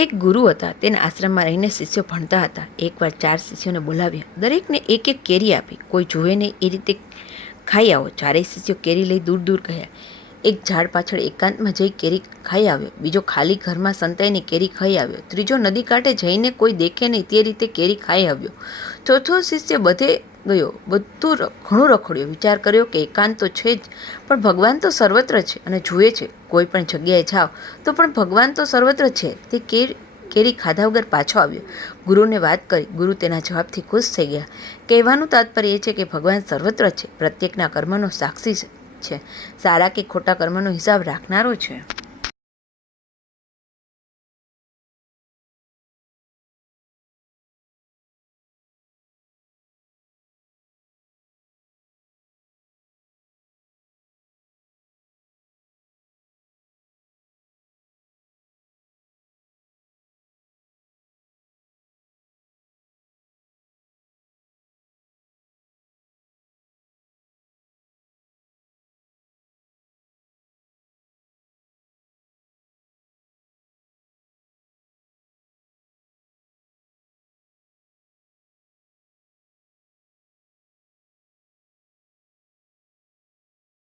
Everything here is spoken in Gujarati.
એક ગુરુ હતા. તેના આશ્રમમાં રહીને શિષ્યો ભણતા હતા. એકવાર 4 શિષ્યોને બોલાવ્યા. દરેકને એક એક કેરી આપી. કોઈ જુએ નહીં એ રીતે ખાઈ આવો. 4 શિષ્યો કેરી લઈ દૂર દૂર ગયા. એક ઝાડ પાછળ એકાંતમાં જઈ કેરી ખાઈ આવ્યો. બીજો ખાલી ઘરમાં સંતાઈને કેરી ખાઈ આવ્યો. ત્રીજો નદી કાંઠે જઈને કોઈ દેખે નહીં તે રીતે કેરી ખાઈ આવ્યો. ચોથો શિષ્ય બધે ગયો. બધું ઘણું રખડ્યો. વિચાર કર્યો કે એકાંત તો છે જ, પણ ભગવાન તો સર્વત્ર છે અને જુએ છે. કોઈ પણ જગ્યાએ જાઓ તો પણ ભગવાન તો સર્વત્ર છે. તે કેરી ખાધા વગર પાછો આવ્યો. ગુરુને વાત કરી. ગુરુ તેના જવાબથી ખુશ થઈ ગયા. કહેવાનું તાત્પર્ય એ છે કે ભગવાન સર્વત્ર છે, પ્રત્યેકના કર્મનો સાક્ષી છે, સારા કે ખોટા કર્મનો હિસાબ રાખનારો છે.